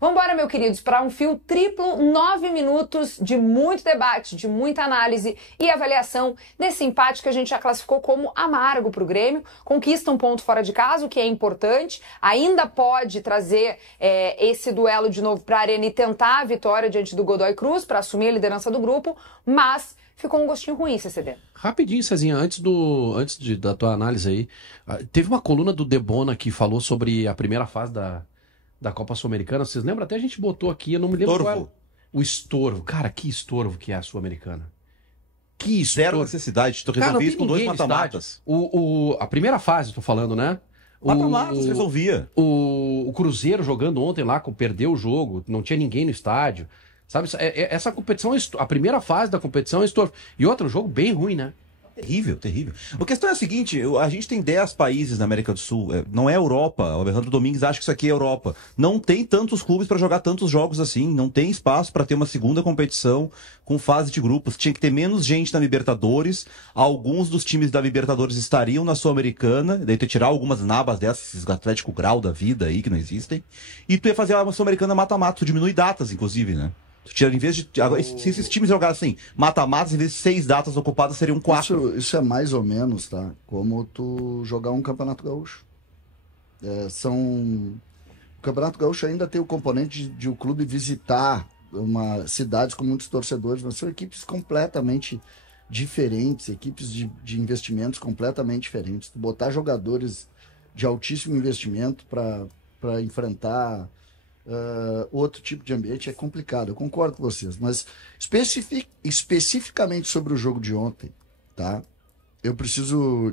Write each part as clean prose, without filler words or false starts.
Vambora, meu queridos, para um fio triplo, 9 minutos de muito debate, de muita análise e avaliação desse empate que a gente já classificou como amargo para o Grêmio. Conquista um ponto fora de casa, o que é importante. Ainda pode trazer esse duelo de novo para a Arena e tentar a vitória diante do Godoy Cruz para assumir a liderança do grupo, mas ficou um gostinho ruim, CCD. Rapidinho, Cezinha, antes da tua análise aí, teve uma coluna do Debona que falou sobre a primeira fase da Copa Sul-Americana. Vocês lembram? Até a gente botou aqui, eu não me lembro qual era. O estorvo. Cara, que estorvo que é a Sul-Americana. Que estorvo. Zero necessidade. Tu resolvia isso com 2 mata-matas. A primeira fase, tô falando, né? Mata-matas resolvia. O Cruzeiro jogando ontem lá, perdeu o jogo, não tinha ninguém no estádio. Sabe, essa competição, a primeira fase da competição é estorvo. E outro jogo bem ruim, né? Terrível, terrível. A questão é a seguinte, a gente tem 10 países na América do Sul, não é Europa, o Alejandro Domingues acha que isso aqui é Europa. Não tem tantos clubes para jogar tantos jogos assim, não tem espaço para ter uma segunda competição com fase de grupos. Tinha que ter menos gente na Libertadores, alguns dos times da Libertadores estariam na Sul-Americana, daí tu ia tirar algumas nabas dessas, esses Atlético Grau da vida aí, que não existem, e tu ia fazer uma Sul-Americana mata-mata, tu diminui datas, inclusive, né? Em vez de. Se esses times jogassem mata-matas, em vez de 6 datas ocupadas, seriam 4. Isso é mais ou menos, tá? Como tu jogar um Campeonato Gaúcho. O Campeonato Gaúcho ainda tem o componente de o clube visitar cidades com muitos torcedores, mas são equipes completamente diferentes, equipes de investimentos completamente diferentes. Tu botar jogadores de altíssimo investimento para enfrentar outro tipo de ambiente é complicado, eu concordo com vocês, mas especificamente sobre o jogo de ontem, tá? Eu preciso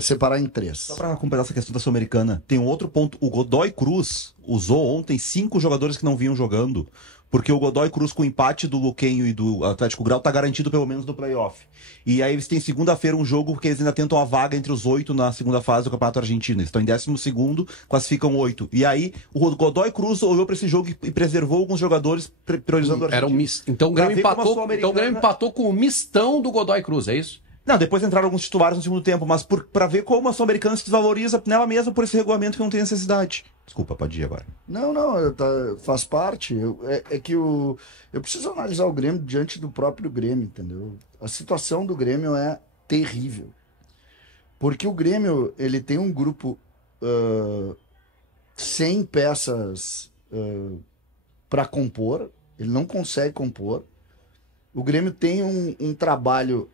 separar em 3. Só para completar essa questão da Sul-Americana, tem um outro ponto. O Godoy Cruz usou ontem 5 jogadores que não vinham jogando, porque o Godoy Cruz, com o empate do Luquenho e do Atlético Grau, tá garantido pelo menos no playoff. E aí eles têm segunda-feira um jogo porque eles ainda tentam a vaga entre os 8 na segunda fase do Campeonato Argentino. Eles estão em 12º, classificam 8. E aí o Godoy Cruz olhou para esse jogo e preservou alguns jogadores priorizando o Argentino. Então o Grêmio empatou com o mistão do Godoy Cruz, é isso? Não, depois entraram alguns titulares no segundo tempo, mas para ver como a Sul-Americana se desvaloriza nela mesma por esse regulamento que não tem necessidade. Desculpa, pode ir agora. Não, faz parte. Eu preciso analisar o Grêmio diante do próprio Grêmio, entendeu? A situação do Grêmio é terrível. Porque o Grêmio, ele tem um grupo 100 peças para compor, ele não consegue compor. O Grêmio tem um trabalho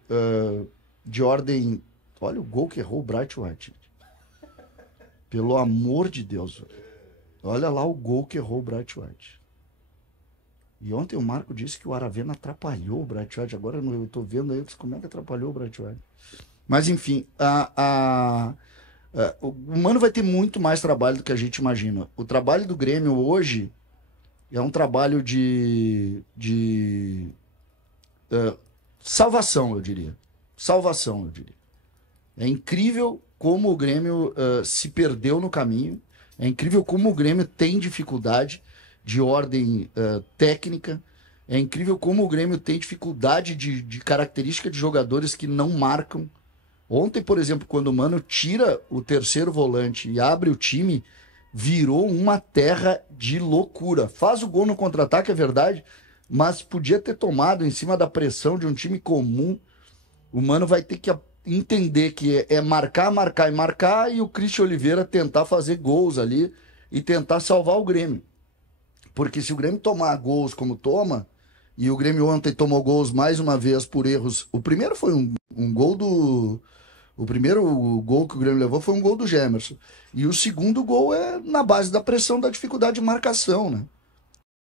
de ordem... Olha o gol que errou o Bright White. Pelo amor de Deus. Olha lá o gol que errou o Bright White. E ontem o Marco disse que o Aravena atrapalhou o Bright White. Agora eu estou vendo aí como é que atrapalhou o Bright White. Mas enfim, o Mano vai ter muito mais trabalho do que a gente imagina. O trabalho do Grêmio hoje é um trabalho de salvação, eu diria. É incrível como o Grêmio se perdeu no caminho. É incrível como o Grêmio tem dificuldade de ordem técnica. É incrível como o Grêmio tem dificuldade de característica de jogadores que não marcam. Ontem, por exemplo, quando o Mano tira o terceiro volante e abre o time, virou uma terra de loucura. Faz o gol no contra-ataque, é verdade, mas podia ter tomado em cima da pressão de um time comum. O Mano vai ter que entender que é marcar, e o Christian Oliveira tentar fazer gols ali e tentar salvar o Grêmio. Porque se o Grêmio tomar gols como toma, e o Grêmio ontem tomou gols mais uma vez por erros. O primeiro foi um gol do... O primeiro gol que o Grêmio levou foi um gol do Gemerson. E o segundo gol é na base da pressão, da dificuldade de marcação, né?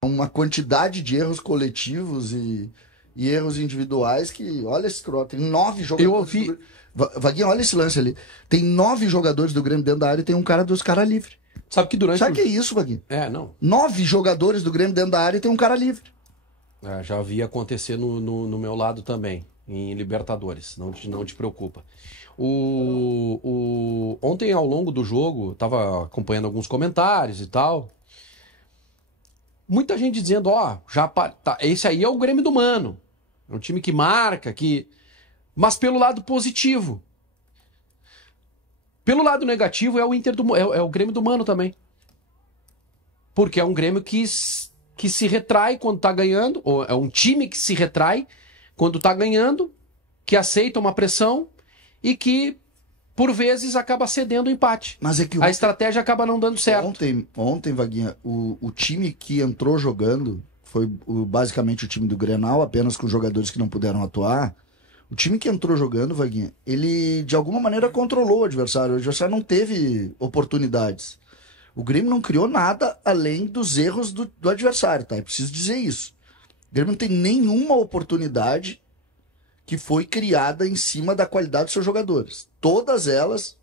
Uma quantidade de erros coletivos e erros individuais que, olha esse troço, tem 9 jogadores. Vaguinho, olha esse lance ali. Tem 9 jogadores do Grêmio dentro da área e tem um cara dos caras livre. Sabe que Sabe que é isso, Vaguinho? Não. 9 jogadores do Grêmio dentro da área e tem um cara livre. Já vi acontecer no meu lado também, em Libertadores. Não te preocupa. Ontem, ao longo do jogo, estava acompanhando alguns comentários e tal. Muita gente dizendo, esse aí é o Grêmio do Mano. É um time que marca, mas pelo lado positivo. Pelo lado negativo é o Grêmio do Mano também. porque é um Grêmio que se retrai quando tá ganhando, ou é um time que se retrai quando tá ganhando, que aceita uma pressão e que, por vezes, acaba cedendo o empate. Mas é que a estratégia acaba não dando certo. Ontem, Vaguinha, o time que entrou jogando foi basicamente o time do Grenal, apenas com jogadores que não puderam atuar. O time que entrou jogando, Vaguinha, ele de alguma maneira controlou o adversário. O adversário não teve oportunidades. O Grêmio não criou nada além dos erros do adversário, tá? É preciso dizer isso. O Grêmio não tem nenhuma oportunidade que foi criada em cima da qualidade dos seus jogadores. Todas elas...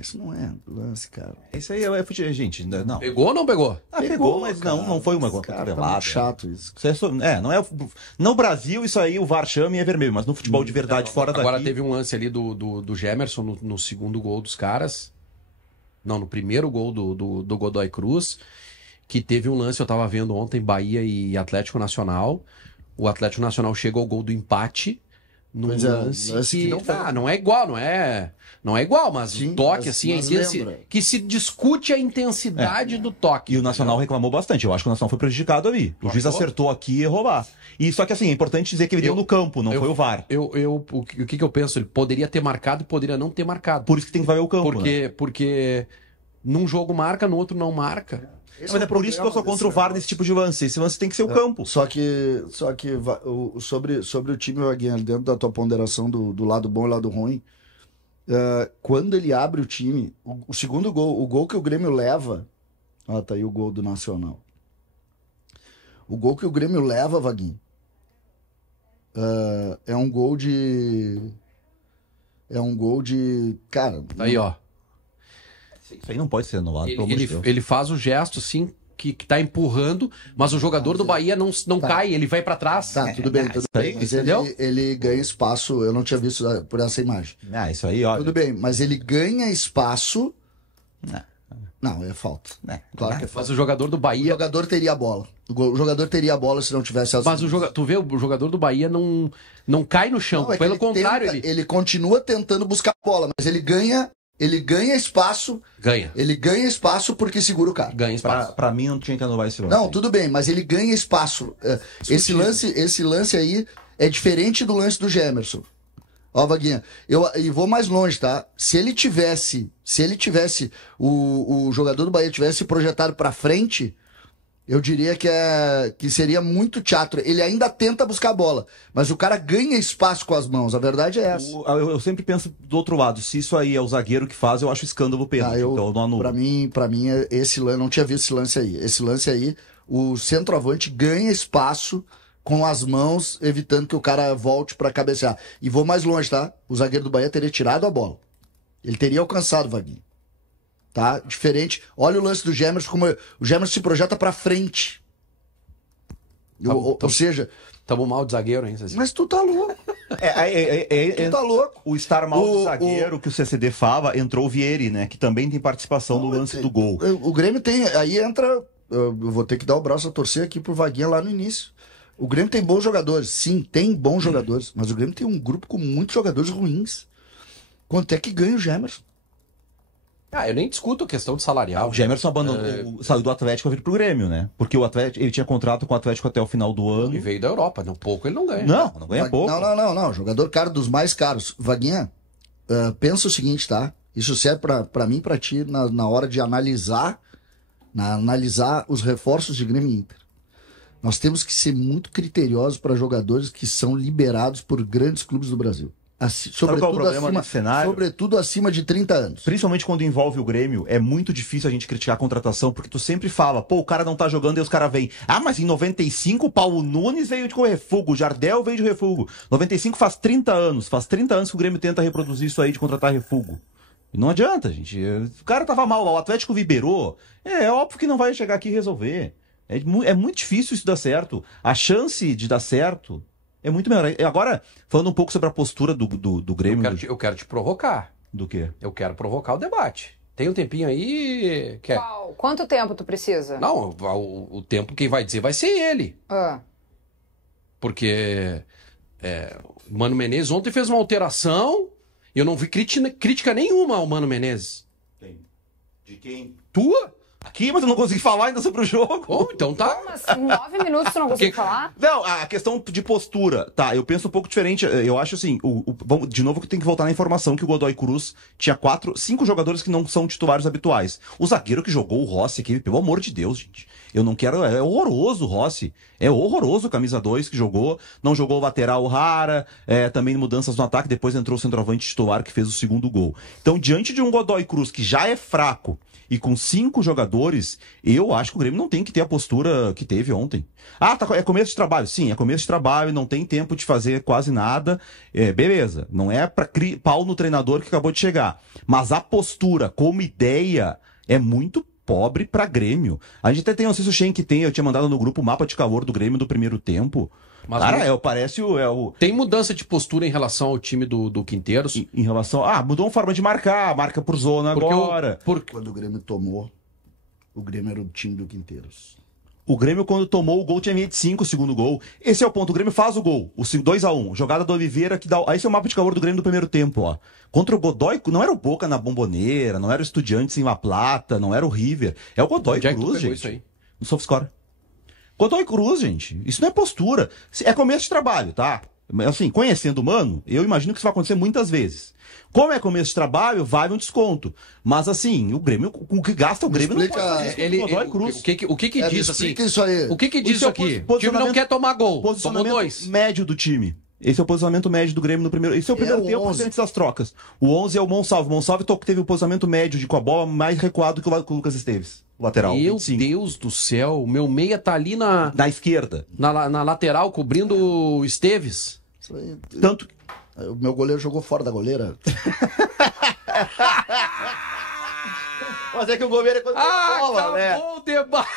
isso não é lance, cara. Isso aí é futebol, gente. Não. Pegou ou não pegou? Pegou, mas cara, não foi uma cotovelada. cotovelada. Tá chato isso. Não é. No Brasil, isso aí o VAR chama e é vermelho, mas no futebol de verdade, fora daqui... Agora teve um lance ali do Gemerson no segundo gol dos caras. Não, no primeiro gol do Godoy Cruz, que teve um lance, eu tava vendo ontem, Bahia e Atlético Nacional. O Atlético Nacional chega ao gol do empate num lance que não é igual, não é igual, mas o toque, assim, que se discute a intensidade do toque. E o Nacional reclamou bastante. Eu acho que o Nacional foi prejudicado ali. O juiz acertou aqui e errou lá. E só que assim, é importante dizer que ele deu no campo, não foi o VAR. O que eu penso? Ele poderia ter marcado e poderia não ter marcado. Por isso que tem que valer o campo, porque num jogo marca, no outro não marca. Mas é por isso que eu sou contra o VAR nesse tipo de lance. Esse lance tem que ser o campo. Só que sobre o time, Vaguinha, dentro da tua ponderação do lado bom e lado ruim, quando ele abre o time, o segundo gol, o gol que o Grêmio leva, tá aí o gol do Nacional. O gol que o Grêmio leva, Vaguinho, é um gol de... Cara... Tá aí, ó. Isso aí não pode ser anulado, pelo amor de Deus. Ele faz o gesto, assim, que tá empurrando, mas o jogador do Bahia não cai, ele vai pra trás. Tá, tudo bem. Mas ele ganha espaço, eu não tinha visto por essa imagem. Isso aí, ó. Tudo bem, mas ele ganha espaço... Não, é falta. Claro que é falta. Mas o jogador do Bahia... O jogador teria a bola. O jogador teria a bola se não tivesse as... Mas tu vê, o jogador do Bahia não cai no chão. Pelo contrário, ele continua tentando buscar a bola, mas ele ganha espaço. Ele ganha espaço porque segura o cara. Ganha espaço. Pra mim não tinha que anular esse lance. Não, tudo bem, mas ele ganha espaço. Esse lance aí é diferente do lance do Gemerson. Ó, Vaguinha, e vou mais longe, tá? Se ele tivesse o jogador do Bahia tivesse projetado pra frente, eu diria que seria muito teatro. Ele ainda tenta buscar a bola, mas o cara ganha espaço com as mãos. A verdade é essa. Eu sempre penso do outro lado. Se isso aí é o zagueiro que faz, eu acho escândalo pênalti. Então eu não anulo. Pra mim, esse lance, não tinha visto esse lance aí. Esse lance aí, o centroavante ganha espaço com as mãos, evitando que o cara volte pra cabecear. E vou mais longe, tá? O zagueiro do Bahia teria tirado a bola. Ele teria alcançado, Vaguinho. Tá? Diferente. Olha o lance do Gemerson, como o Gemerson se projeta pra frente. Ou seja... Tamo mal de zagueiro, hein? Mas tu tá louco. Tu tá louco. O estar mal de zagueiro que o CCD fala, entrou o Vieri, né? Que também tem participação no lance do gol. O Grêmio tem... Aí entra... Eu vou ter que dar o braço a torcer aqui pro Vaguinha lá no início. O Grêmio tem bons jogadores. Sim, tem bons jogadores. Mas o Grêmio tem um grupo com muitos jogadores ruins. Quanto é que ganha o Gemerson? Eu nem discuto a questão de salarial. O Gemerson abandonou, saiu do Atlético para vir pro Grêmio, né? Porque o Atlético, ele tinha contrato com o Atlético até o final do ano. E veio da Europa, não pouco ele não ganha. Não ganha pouco. Não. Jogador caro dos mais caros. Vaguinha, pensa o seguinte, tá? Isso serve pra mim e pra ti na hora de analisar os reforços de Grêmio e Inter. Nós temos que ser muito criteriosos para jogadores que são liberados por grandes clubes do Brasil. Sobretudo acima de 30 anos. Principalmente quando envolve o Grêmio, é muito difícil a gente criticar a contratação, porque tu sempre fala, o cara não tá jogando e os caras vêm. Mas em 95 o Paulo Nunes veio de refugo, o Jardel veio de refugo. 95 faz 30 anos que o Grêmio tenta reproduzir isso aí de contratar refugo. E não adianta, gente. O cara tava mal lá, o Atlético liberou. É óbvio que não vai chegar aqui e resolver. É muito difícil isso dar certo. A chance de dar certo é muito melhor. Agora, falando um pouco sobre a postura do Grêmio... Eu quero te provocar. Do quê? Eu quero provocar o debate. Tem um tempinho aí... Qual? Quanto tempo tu precisa? Não, o tempo quem vai dizer vai ser ele. Porque o Mano Menezes ontem fez uma alteração e eu não vi crítica nenhuma ao Mano Menezes. De quem? Tua? aqui, mas eu não consegui falar ainda sobre o jogo. Oh, então tá. Como assim? 9 minutos tu não conseguiu falar? Não, a questão de postura, tá, eu penso um pouco diferente, eu acho assim, de novo que tem que voltar na informação que o Godoy Cruz tinha 5 jogadores que não são titulares habituais. O zagueiro que jogou, o Rossi aqui, pelo amor de Deus, gente, eu não quero, é horroroso o Rossi, é horroroso o camisa 2 que jogou, não jogou o lateral Rara, também mudanças no ataque, depois entrou o centroavante titular que fez o segundo gol. Então, diante de um Godoy Cruz que já é fraco, e com 5 jogadores, eu acho que o Grêmio não tem que ter a postura que teve ontem. Ah, é começo de trabalho. Sim, é começo de trabalho, não tem tempo de fazer quase nada. Beleza, não é pra pau no treinador que acabou de chegar. Mas a postura como ideia é muito pobre pra Grêmio. A gente até tem, não sei se o Schenck tem, eu tinha mandado no grupo o mapa de calor do Grêmio do primeiro tempo. Mas cara, parece o... Tem mudança de postura em relação ao time do Quinteiros? Em relação... mudou uma forma de marca por zona agora. Quando o Grêmio tomou, o Grêmio era o time do Quinteiros. O Grêmio, quando tomou o gol, tinha linha de 5 o segundo gol. Esse é o ponto. O Grêmio faz o gol. O 2-1. Jogada do Oliveira que dá... Esse é o mapa de calor do Grêmio do primeiro tempo, ó. Contra o Godoy, não era o Boca na Bomboneira, não era o Estudiantes em La Plata, não era o River. É o Godoy Cruz, gente. Isso aí? No SofaScore. Godoy Cruz, gente. Isso não é postura. É começo de trabalho, tá? Assim, conhecendo o Mano, eu imagino que isso vai acontecer muitas vezes. Como é começo de trabalho, vale um desconto. Mas assim, o Grêmio, com o que gasta o Grêmio, explica, não pode fazer Godoy Cruz. O que diz assim? Isso aí. O que diz isso aqui? O time não quer tomar gol. Tomou 2. Médio do time. Esse é o posicionamento médio do Grêmio no primeiro. Esse é o primeiro tempo antes das trocas. O 11 é o Monsalve. O Monsalve teve o posicionamento médio de com a bola mais recuado que o Lucas Esteves. O lateral. Meu 25. Deus do céu. O meu meia tá ali na esquerda. Na lateral, cobrindo o Esteves. Isso aí. Tanto. O meu goleiro jogou fora da goleira. Mas é que o goleiro é quando tem bola, né? Acabou o debate.